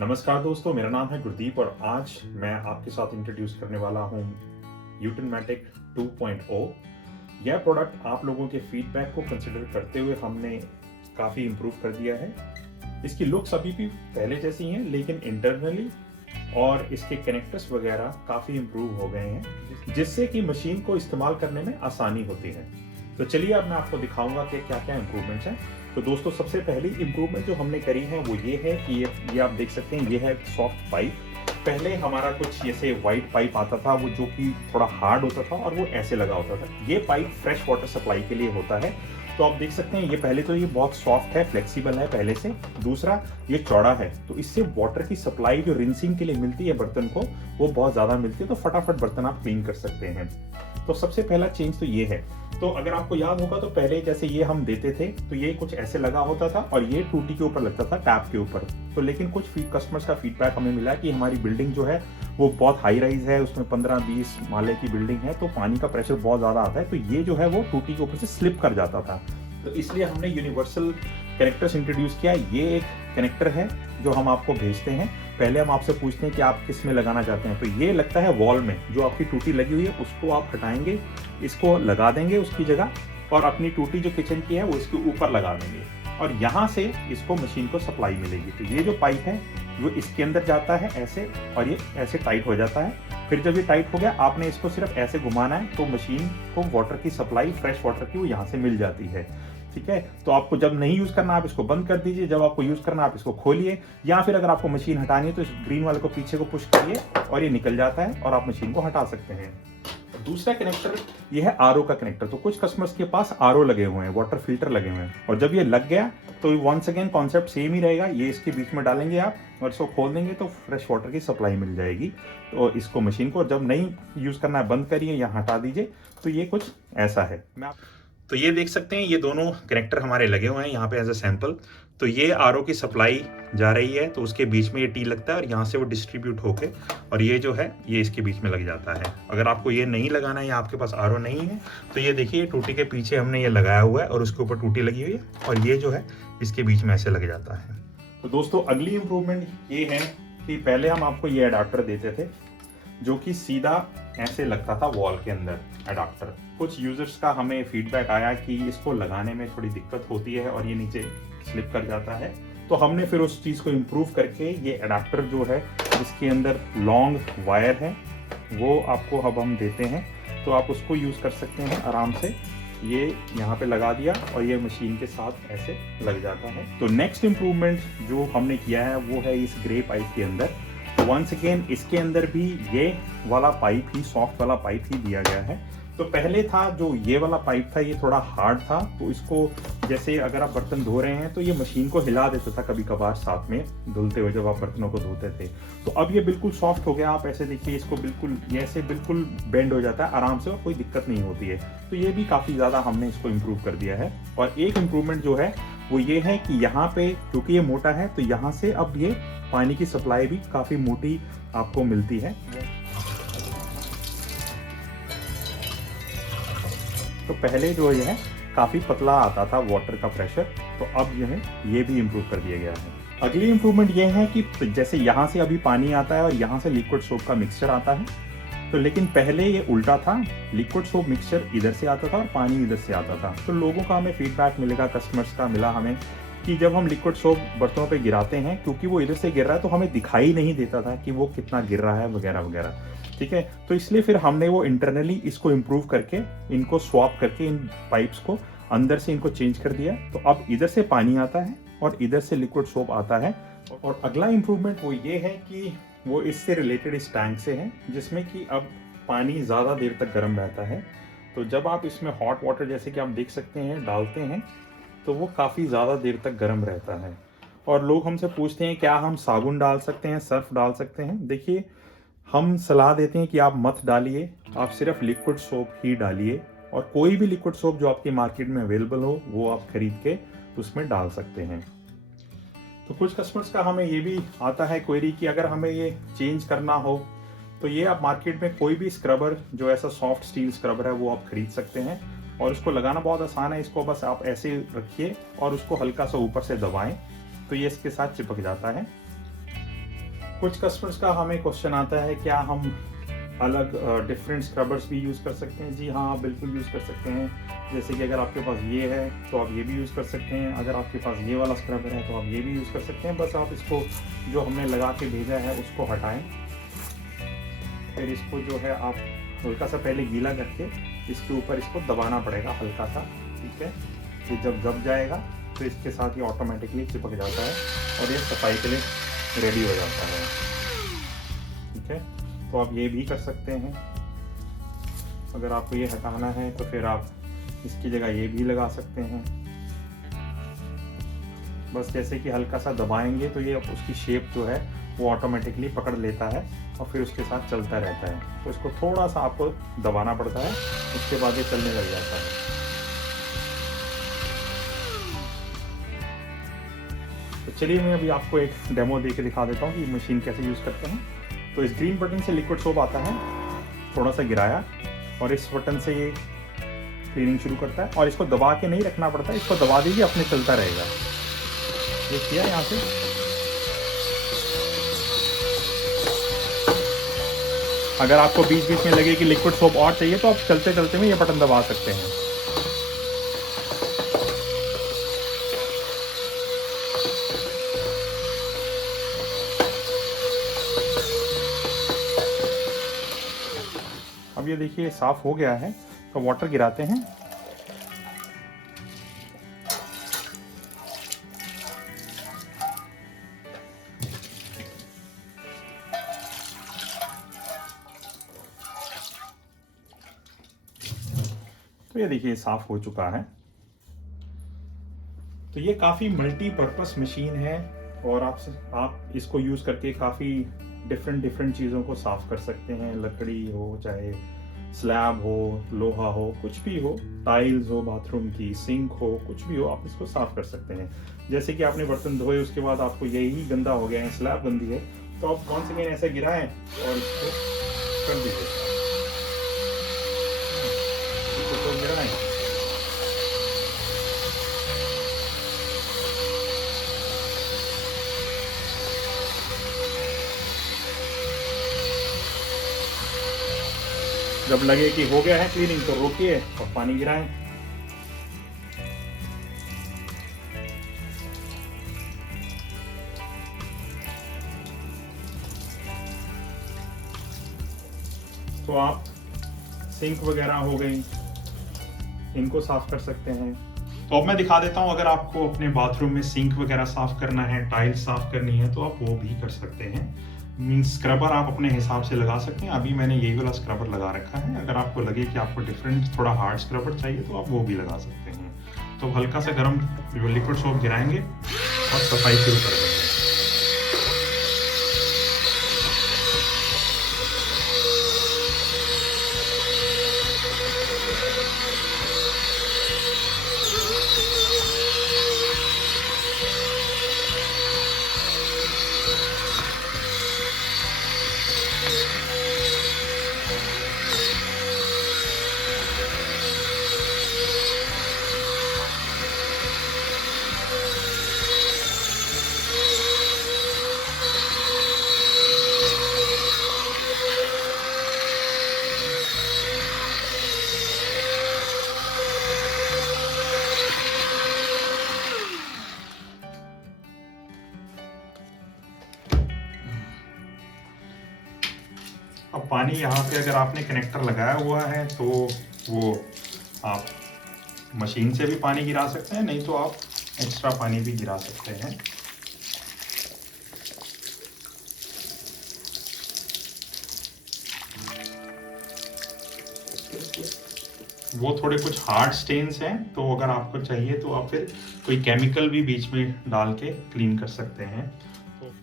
नमस्कार दोस्तों, मेरा नाम है गुरदीप और आज मैं आपके साथ इंट्रोड्यूस करने वाला हूँ यूटनमैटिक 2.0। यह प्रोडक्ट आप लोगों के फीडबैक को कंसिडर करते हुए हमने काफ़ी इम्प्रूव कर दिया है। इसकी लुक्स अभी भी पहले जैसी हैं, लेकिन इंटरनली और इसके कनेक्टर्स वगैरह काफ़ी इम्प्रूव हो गए हैं, जिससे कि मशीन को इस्तेमाल करने में आसानी होती है। तो चलिए अब मैं आपको दिखाऊंगा कि क्या क्या इम्प्रूवमेंट्स हैं। तो दोस्तों, सबसे पहली इम्प्रूवमेंट जो हमने करी है वो ये है कि ये आप देख सकते हैं, ये है सॉफ्ट पाइप। पहले हमारा कुछ ऐसे वाइट पाइप आता था, वो जो कि थोड़ा हार्ड होता था और वो ऐसे लगा होता था। ये पाइप फ्रेश वाटर सप्लाई के लिए होता है। तो आप देख सकते हैं, ये पहले तो ये बहुत सॉफ्ट है, फ्लेक्सिबल है पहले से। दूसरा, ये चौड़ा है, तो इससे वाटर की सप्लाई जो रिंसिंग के लिए मिलती है बर्तन को, वो बहुत ज़्यादा मिलती है। तो फटाफट बर्तन आप क्लीन कर सकते हैं। तो सबसे पहला चेंज तो ये है। तो अगर आपको याद होगा तो पहले जैसे ये हम देते थे तो ये कुछ ऐसे लगा होता था और ये टूटी के ऊपर लगता था, टैप के ऊपर। तो लेकिन कुछ कस्टमर्स का फीडबैक हमें मिला कि हमारी बिल्डिंग जो है वो बहुत हाई राइज है, उसमें 15-20 माले की बिल्डिंग है, तो पानी का प्रेशर बहुत ज़्यादा आता है, तो ये जो है वो टूटी के ऊपर से स्लिप कर जाता था। तो इसलिए हमने यूनिवर्सल कनेक्टर्स इंट्रोड्यूस किया। ये एक कनेक्टर है जो हम आपको भेजते हैं। पहले हम आपसे पूछते हैं कि आप किस में लगाना चाहते हैं, तो ये लगता है वॉल में। जो आपकी टूटी लगी हुई है उसको आप हटाएंगे, इसको लगा देंगे उसकी जगह, और अपनी टूटी जो किचन की है वो इसके ऊपर लगा देंगे, और यहाँ से इसको मशीन को सप्लाई मिलेगी। तो ये जो पाइप है वो इसके अंदर जाता है ऐसे, और ये ऐसे टाइट हो जाता है। फिर जब ये टाइट हो गया, आपने इसको सिर्फ ऐसे घुमाना है, तो मशीन को वाटर की सप्लाई, फ्रेश वाटर की, वो यहाँ से मिल जाती है। ठीक है, तो आपको जब नहीं यूज करना आप इसको बंद कर दीजिए, जब आपको यूज करना आप इसको खोलिए, या फिर अगर आपको मशीन हटानी है तो इस ग्रीन वाले को पीछे को पुश करिए और ये निकल जाता है और आप मशीन को हटा सकते हैं। दूसरा कनेक्टर ये है आरओ का कनेक्टर। तो कुछ कस्टमर्स के पास आरओ लगे हुए हैं, वाटर फिल्टर लगे हुए हैं, और जब ये लग गया तो वंस अगेन कॉन्सेप्ट सेम ही रहेगा। ये इसके बीच में डालेंगे आप और इसको खोल देंगे तो फ्रेश वाटर की सप्लाई मिल जाएगी। तो इसको मशीन को जब नहीं यूज करना है बंद करिए या हटा दीजिए। तो ये कुछ ऐसा है। तो ये देख सकते हैं, ये दोनों कनेक्टर हमारे लगे हुए हैं यहाँ पे एज अ सैंपल। तो ये आरओ की सप्लाई जा रही है, तो उसके बीच में ये टी लगता है और यहाँ से वो डिस्ट्रीब्यूट होके, और ये जो है ये इसके बीच में लग जाता है। अगर आपको ये नहीं लगाना है या आपके पास आरओ नहीं है, तो ये देखिए, टूटी के पीछे हमने ये लगाया हुआ है और उसके ऊपर टूटी लगी हुई है, और ये जो है इसके बीच में ऐसे लग जाता है। तो दोस्तों, अगली इम्प्रूवमेंट ये है कि पहले हम आपको ये अडाप्टर देते थे जो कि सीधा ऐसे लगता था वॉल के अंदर अडाप्टर। कुछ यूजर्स का हमें फीडबैक आया कि इसको लगाने में थोड़ी दिक्कत होती है और ये नीचे स्लिप कर जाता है। तो हमने फिर उस चीज़ को इम्प्रूव करके ये अडाप्टर जो है, जिसके अंदर लॉन्ग वायर है, वो आपको अब हम देते हैं। तो आप उसको यूज़ कर सकते हैं आराम से। ये यहाँ पे लगा दिया और ये मशीन के साथ ऐसे लग जाता है। तो नेक्स्ट इम्प्रूवमेंट जो हमने किया है वो है इस ग्रे पाइप के अंदर। वंस अगेन इसके अंदर भी ये वाला पाइप ही, सॉफ्ट वाला पाइप ही दिया गया है। तो पहले था जो ये वाला पाइप था, ये थोड़ा हार्ड था, तो इसको जैसे अगर आप बर्तन धो रहे हैं तो ये मशीन को हिला देता था कभी कभार, साथ में धुलते हुए जब आप बर्तनों को धोते थे। तो अब ये बिल्कुल सॉफ्ट हो गया। आप ऐसे देखिए, इसको बिल्कुल ये ऐसे बिल्कुल बेंड हो जाता है आराम से और कोई दिक्कत नहीं होती है। तो ये भी काफ़ी ज़्यादा हमने इसको इम्प्रूव कर दिया है। और एक इम्प्रूवमेंट जो है वो ये है कि यहाँ पे क्योंकि ये मोटा है, तो यहाँ से अब ये पानी की सप्लाई भी काफ़ी मोटी आपको मिलती है। तो पहले जो ये है काफ़ी पतला आता था वाटर का प्रेशर, तो अब जो है ये भी इम्प्रूव कर दिया गया है। अगली इम्प्रूवमेंट ये है कि जैसे यहाँ से अभी पानी आता है और यहाँ से लिक्विड सोप का मिक्सचर आता है, तो लेकिन पहले ये उल्टा था, लिक्विड सोप मिक्सचर इधर से आता था और पानी इधर से आता था। तो लोगों का हमें फीडबैक मिलेगा, कस्टमर्स का मिला हमें, कि जब हम लिक्विड सोप बर्तनों पे गिराते हैं, क्योंकि वो इधर से गिर रहा है तो हमें दिखाई नहीं देता था कि वो कितना गिर रहा है वगैरह वगैरह। ठीक है, तो इसलिए फिर हमने वो इंटरनली इसको इम्प्रूव करके, इनको स्वैप करके, इन पाइप्स को अंदर से इनको चेंज कर दिया। तो अब इधर से पानी आता है और इधर से लिक्विड सोप आता है। और अगला इम्प्रूवमेंट वो ये है कि वो इससे रिलेटेड इस टैंक से है, जिसमें कि अब पानी ज़्यादा देर तक गर्म रहता है। तो जब आप इसमें हॉट वाटर, जैसे कि आप देख सकते हैं, डालते हैं, तो वो काफ़ी ज़्यादा देर तक गर्म रहता है। और लोग हमसे पूछते हैं क्या हम साबुन डाल सकते हैं, सर्फ डाल सकते हैं। देखिए, हम सलाह देते हैं कि आप मत डालिए, आप सिर्फ लिक्विड सोप ही डालिए, और कोई भी लिक्विड सोप जो आपकी मार्केट में अवेलेबल हो वो आप खरीद के उसमें डाल सकते हैं। तो कुछ कस्टमर्स का हमें ये भी आता है क्वेरी कि अगर हमें ये चेंज करना हो, तो ये आप मार्केट में कोई भी स्क्रबर जो ऐसा सॉफ्ट स्टील स्क्रबर है वो आप खरीद सकते हैं, और उसको लगाना बहुत आसान है। इसको बस आप ऐसे रखिए और उसको हल्का सा ऊपर से दबाएं, तो ये इसके साथ चिपक जाता है। कुछ कस्टमर्स का हमें क्वेश्चन आता है क्या हम अलग डिफरेंट स्क्रबर्स भी यूज़ कर सकते हैं। जी हाँ, आप बिल्कुल यूज़ कर सकते हैं। जैसे कि अगर आपके पास ये है तो आप ये भी यूज़ कर सकते हैं, अगर आपके पास ये वाला स्क्रबर है तो आप ये भी यूज़ कर सकते हैं। बस आप इसको जो हमने लगा के भेजा है उसको हटाएं, फिर इसको जो है आप हल्का सा पहले गीला करके इसके ऊपर इसको दबाना पड़ेगा हल्का सा, ठीक है। ये जब दब जाएगा तो इसके साथ ही ऑटोमेटिकली चिपक जाता है और ये सफाई के लिए रेडी हो जाता है, ठीक है। तो आप ये भी कर सकते हैं। अगर आपको ये हटाना है तो फिर आप इसकी जगह ये भी लगा सकते हैं। बस जैसे कि हल्का सा दबाएंगे तो ये उसकी शेप जो है वो ऑटोमेटिकली पकड़ लेता है और फिर उसके साथ चलता रहता है। तो इसको थोड़ा सा आपको दबाना पड़ता है, उसके बाद ये चलने लग जाता है। तो चलिए मैं अभी आपको एक डेमो दे के दिखा देता हूँ कि मशीन कैसे यूज़ करते हैं। तो इस ग्रीन बटन से लिक्विड सोप आता है, थोड़ा सा गिराया और इस बटन से ये क्लीनिंग शुरू करता है और इसको दबा के नहीं रखना पड़ता है, इसको दबा दीजिए अपने चलता रहेगा। ये किया यहाँ से, अगर आपको बीच बीच में लगे कि लिक्विड सोप और चाहिए तो आप चलते चलते में ये बटन दबा सकते हैं। अब ये देखिए साफ हो गया है, तो वाटर गिराते हैं। तो ये देखिए साफ हो चुका है। तो ये काफ़ी मल्टीपर्पस मशीन है और आप इसको यूज़ करके काफ़ी डिफरेंट चीज़ों को साफ़ कर सकते हैं। लकड़ी हो, चाहे स्लैब हो, लोहा हो, कुछ भी हो, टाइल्स हो, बाथरूम की सिंक हो, कुछ भी हो, आप इसको साफ़ कर सकते हैं। जैसे कि आपने बर्तन धोए, उसके बाद आपको यही गंदा हो गया है, स्लैब गंदी है, तो आप कौन से कहीं ऐसे गिराएं और इसको कर दीजिए, इसको तो गिराएं। जब लगे कि हो गया है क्लीनिंग तो रोकिए और पानी गिराएं। तो आप सिंक वगैरह हो गई, इनको साफ कर सकते हैं। तो अब मैं दिखा देता हूं, अगर आपको अपने बाथरूम में सिंक वगैरह साफ करना है, टाइल्स साफ करनी है, तो आप वो भी कर सकते हैं। मीन्स स्क्रबर आप अपने हिसाब से लगा सकते हैं। अभी मैंने यही वाला स्क्रबर लगा रखा है। अगर आपको लगे कि आपको डिफरेंट थोड़ा हार्ड स्क्रबर चाहिए तो आप वो भी लगा सकते हैं। तो हल्का सा गर्म लिक्विड सोप गिराएंगे और सफाई शुरू कर देंगे। अब पानी यहाँ पे अगर आपने कनेक्टर लगाया हुआ है तो वो आप मशीन से भी पानी गिरा सकते हैं, नहीं तो आप एक्स्ट्रा पानी भी गिरा सकते हैं। वो थोड़े कुछ हार्ड स्टेन्स हैं, तो अगर आपको चाहिए तो आप फिर कोई केमिकल भी बीच में डाल के क्लीन कर सकते हैं। तो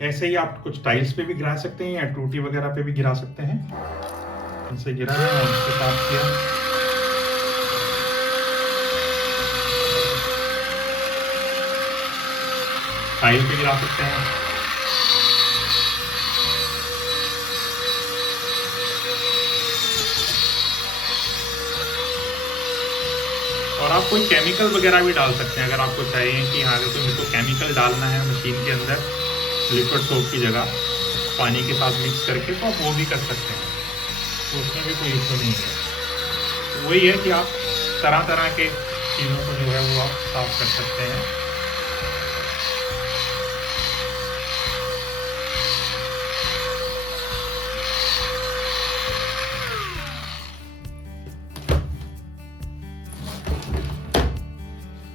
ऐसे ही आप कुछ टाइल्स पे भी गिरा सकते हैं या टूटी वगैरह पे भी गिरा सकते हैं। इनसे गिरा है और इसके साथ किया, टाइल पे गिरा सकते हैं। और आप कोई केमिकल वगैरह भी डाल सकते हैं अगर आपको चाहिए कि हाँ, अगर तो मेरे को केमिकल डालना है मशीन के अंदर लिक्विड सोप की जगह पानी के साथ मिक्स करके, तो आप वो भी कर सकते हैं, तो उसमें भी कोई इशू नहीं है। तो वही है कि आप तरह तरह के चीज़ों को जो है वो आप साफ कर सकते हैं।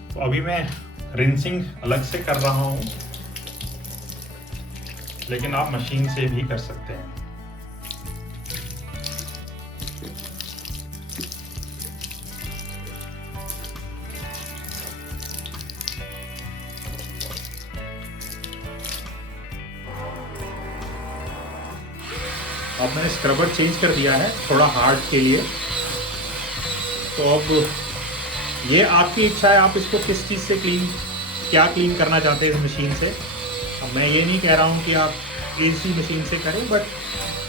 तो अभी मैं रिंसिंग अलग से कर रहा हूँ, लेकिन आप मशीन से भी कर सकते हैं। अब मैंने स्क्रबर चेंज कर दिया है थोड़ा हार्ड के लिए। तो अब ये आपकी इच्छा है, आप इसको किस चीज़ से क्या क्लीन करना चाहते हैं इस मशीन से। अब मैं ये नहीं कह रहा हूँ कि आप इसी मशीन से करें, बट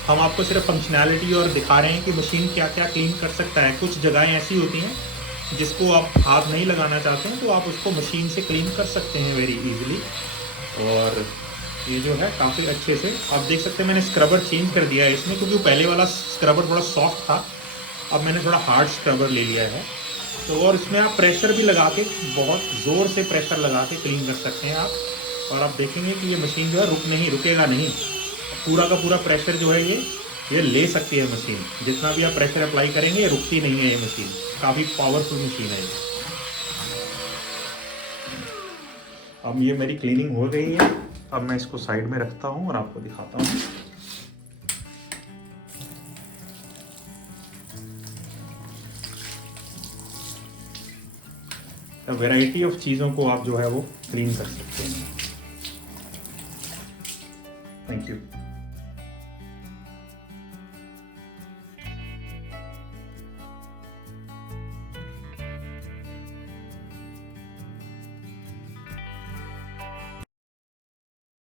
हम आपको सिर्फ फंक्शनैलिटी और दिखा रहे हैं कि मशीन क्या क्या क्लीन कर सकता है। कुछ जगहें ऐसी होती हैं जिसको आप हाथ नहीं लगाना चाहते हैं, तो आप उसको मशीन से क्लीन कर सकते हैं वेरी इजीली। और ये जो है काफ़ी अच्छे से आप देख सकते हैं। मैंने स्क्रबर चेंज कर दिया है इसमें, क्योंकि पहले वाला स्क्रबर थोड़ा सॉफ्ट था, अब मैंने थोड़ा हार्ड स्क्रबर ले लिया है। तो और इसमें आप प्रेशर भी लगा के, बहुत ज़ोर से प्रेशर लगा के क्लीन कर सकते हैं आप। और आप देखेंगे कि ये मशीन जो है रुकेगा नहीं, पूरा का पूरा प्रेशर जो है ये ले सकती है मशीन। जितना भी आप प्रेशर अप्लाई करेंगे ये रुकती नहीं है, ये मशीन काफ़ी पावरफुल मशीन है ये। अब ये मेरी क्लीनिंग हो गई है, अब मैं इसको साइड में रखता हूँ और आपको दिखाता हूँ। वैरायटी ऑफ चीज़ों को आप जो है वो क्लीन कर सकते हैं। Thank you.